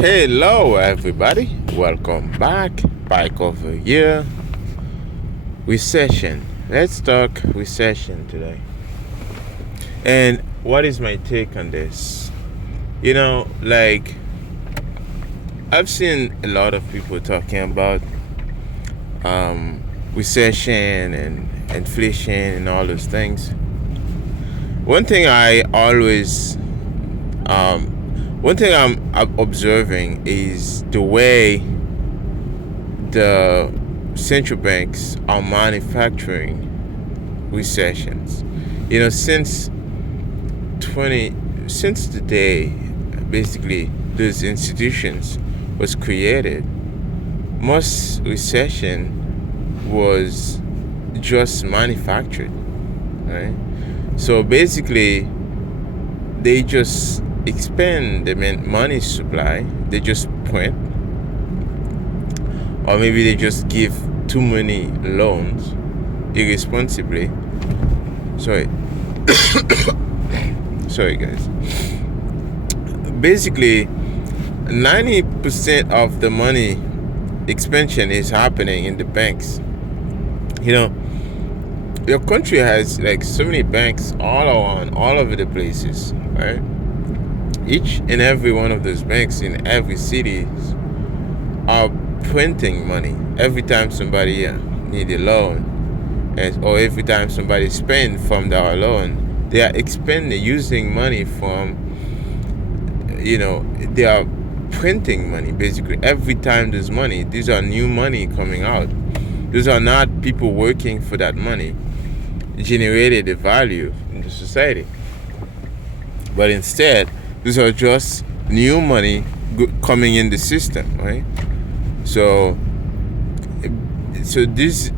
Hello, everybody. Welcome back over here. Recession. Let's talk recession today. And what is my take on this? I've seen a lot of people talking about recession and inflation and all those things. One thing I'm observing is the way the central banks are manufacturing recessions. Since the day basically those institutions was created, most recession was just manufactured, right? So basically, they just expand the money supply. They just print, or maybe they just give too many loans irresponsibly. Sorry guys. Basically, 90% of the money expansion is happening in the banks. Your country has like so many banks all over the places, right? Each and every one of those banks in every city are printing money every time somebody need a loan, or every time somebody spend from their loan. They are expending using money from, they are printing money basically every time there's money. These are new money coming out. Those are not people working for that money generated a value in the society, but instead these are just new money coming in the system, right? So this,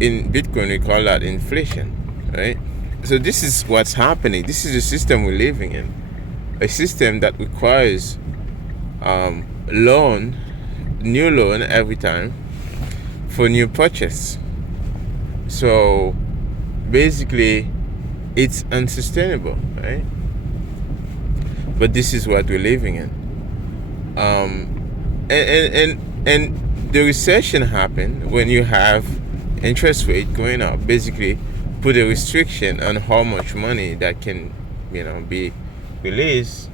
in Bitcoin we call that inflation, right? So this is what's happening. This is the system we're living in, a system that requires new loan every time for new purchase. So basically it's unsustainable, right? But this is what we're living in. And the recession happened when you have interest rate going up. Basically put a restriction on how much money that can be released,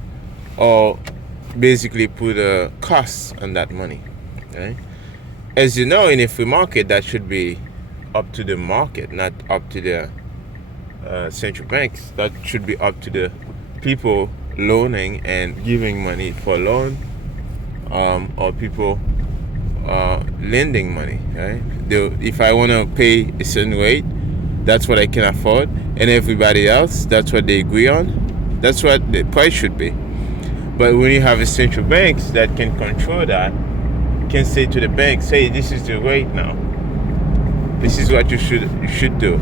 or basically put a cost on that money, right? As you know, in a free market, that should be up to the market, not up to the central banks. That should be up to the people loaning and giving money for loan, or people lending money, right? If I want to pay a certain rate, that's what I can afford, and everybody else, that's what they agree on. That's what the price should be. But when you have a central banks that can control that, can say to the banks, hey, this is the rate now. This is what you should do.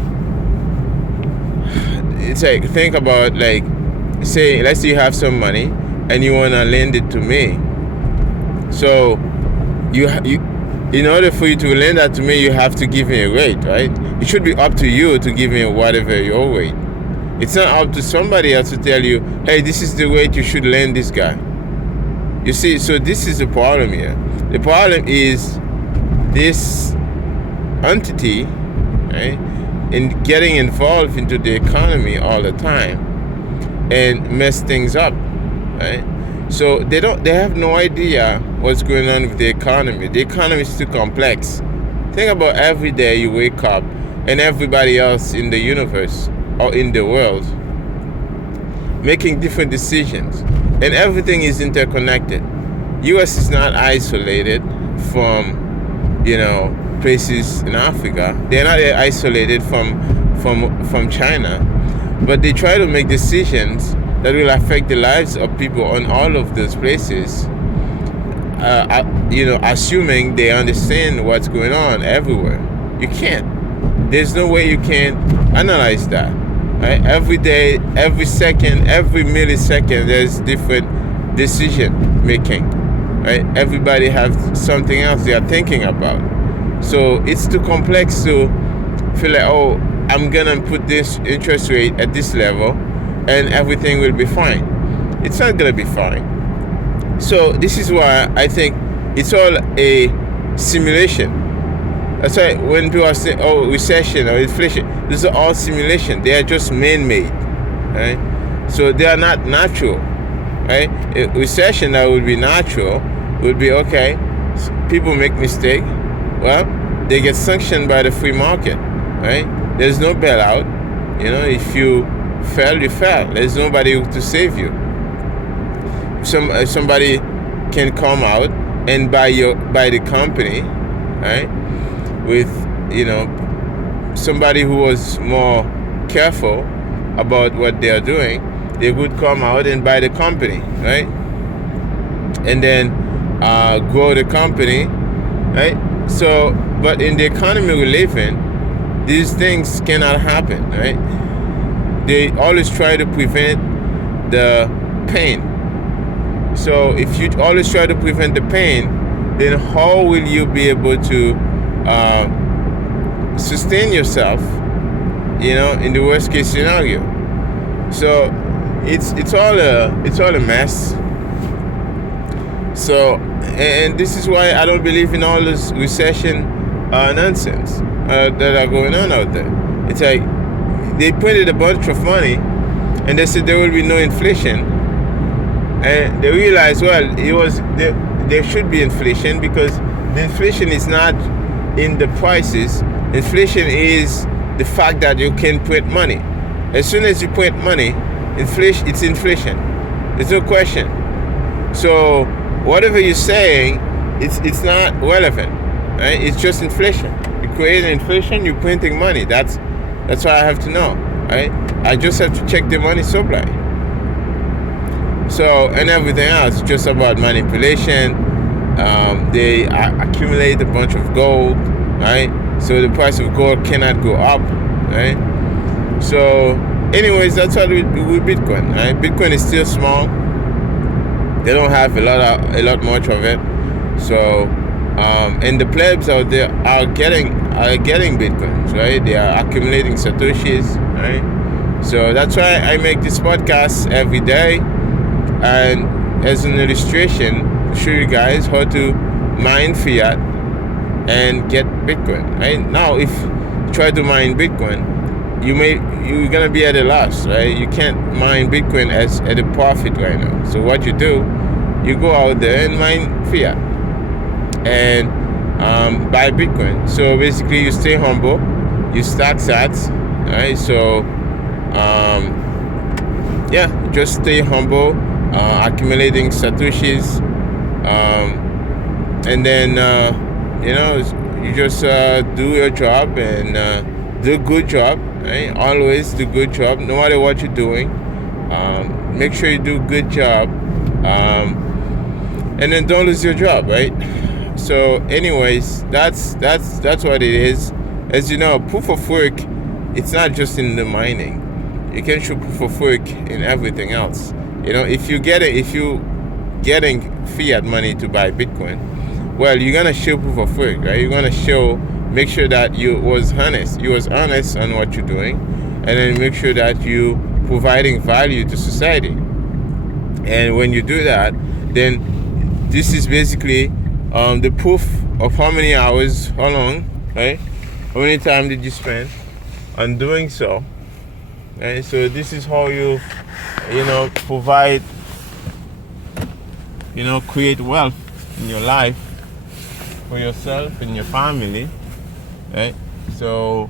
It's like, think about, like, say, let's say you have some money and you want to lend it to me. So you in order for you to lend that to me, you have to give me a rate, right? It should be up to you to give me whatever your rate. It's not up to somebody else to tell you, hey, this is the rate you should lend this guy. You see, so this is the problem here. The problem is this entity, right, in getting involved into the economy all the time and mess things up, right? So they have no idea what's going on with the economy. The economy is too complex. Think about every day you wake up and everybody else in the universe or in the world making different decisions, and everything is interconnected. US is not isolated from places in Africa. They're not isolated from China, but they try to make decisions that will affect the lives of people on all of those places, assuming they understand what's going on everywhere. You can't. There's no way you can analyze that, right? Every day, every second, every millisecond, there's different decision making, right? Everybody has something else they are thinking about. So it's too complex to feel like, oh, I'm gonna put this interest rate at this level and everything will be fine. It's not gonna be fine. So this is why I think it's all a simulation. That's why when people are saying, "Oh, recession or inflation," these are all simulation. They are just man-made, right? So they are not natural, right? A recession that would be natural would be okay. People make mistake. Well, they get sanctioned by the free market, right? There's no bailout. If you fail, you fail. There's nobody to save you. Somebody can come out and buy the company, right? With somebody who was more careful about what they are doing, they would come out and buy the company, right? And then grow the company, right? So, but in the economy we live in, these things cannot happen, right? They always try to prevent the pain. So if you always try to prevent the pain, then how will you be able to sustain yourself, in the worst case scenario? So it's all a mess. So, and this is why I don't believe in all this recession nonsense that are going on out there. It's like they printed a bunch of money and they said there will be no inflation, and they realized, well, there should be inflation, because the inflation is not in the prices. Inflation is the fact that you can print money. As soon as you print money, it's inflation. There's no question. So whatever you're saying, it's not relevant, right? It's just inflation. You create inflation, you're printing money. That's what I have to know, right? I just have to check the money supply. So, and everything else, just about manipulation. They accumulate a bunch of gold, right? So the price of gold cannot go up, right? So, anyways, that's what with Bitcoin, right? Bitcoin is still small. They don't have a lot much of it. So, and the plebs out there are getting Bitcoins, right? They are accumulating Satoshis, right? So that's why I make this podcast every day, and as an illustration, to show you guys how to mine fiat and get Bitcoin. Right now, if you try to mine Bitcoin, you're gonna be at a loss, right? You can't mine Bitcoin at a profit right now. So what you do, you go out there and mine fiat and buy Bitcoin. So basically, you stay humble, you stack sats, right? So just stay humble, accumulating Satoshis, and then you just do your job and do a good job, right? Always do a good job, no matter what you're doing. Make sure you do a good job, and then don't lose your job, right? So anyways, that's what it is. As you know, proof of work, it's not just in the mining. You can show proof of work in everything else. If you getting fiat money to buy Bitcoin, well, you're gonna show proof of work, right? You're gonna make sure that you was honest on what you're doing, and then make sure that you providing value to society. And when you do that, then this is basically the proof of how many hours, how long, right? How many time did you spend on doing so? Right? So this is how you provide, create wealth in your life for yourself and your family, right? So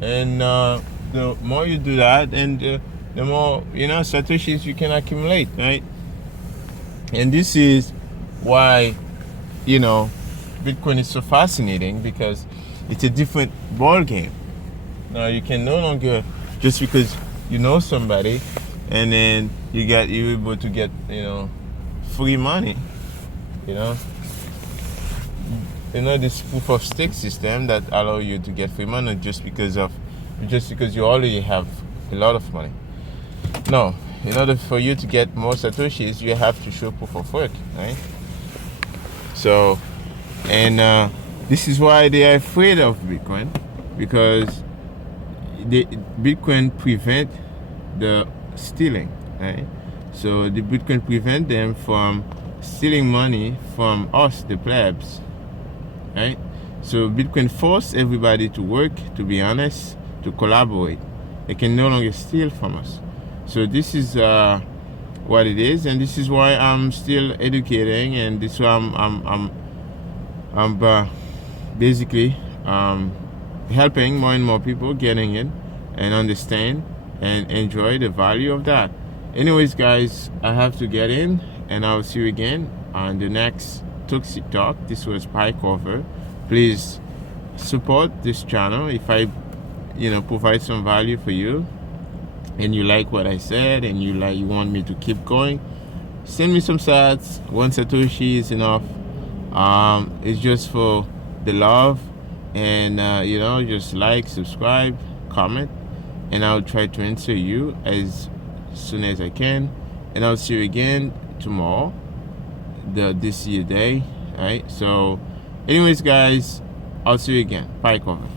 and the more you do that, and the more Satoshis you can accumulate, right? And this is why Bitcoin is so fascinating, because it's a different ball game. Now you can no longer, just because you know somebody and then you're able to get free money, this proof of stake system that allow you to get free money just because you already have a lot of money. No, in order for you to get more Satoshis, you have to show proof of work, right? So, and this is why they are afraid of Bitcoin, because Bitcoin prevent the stealing, right? So the Bitcoin prevent them from stealing money from us, the plebs, right? So Bitcoin force everybody to work, to be honest, to collaborate. They can no longer steal from us. So this is what it is, and this is why I'm still educating, and this is why I'm basically helping more and more people getting in and understand and enjoy the value of that. Anyways, guys, I have to get in, and I'll see you again on the next Toxic Talk. This was Pie Cover. Please support this channel if I provide some value for you, and you like what I said, and you want me to keep going. Send me some sats. 1 Satoshi is enough. It's just for the love, and just like, subscribe, comment, and I'll try to answer you as soon as I can. And I'll see you again tomorrow, this year day, right? So anyways, guys, I'll see you again. Bye, cover.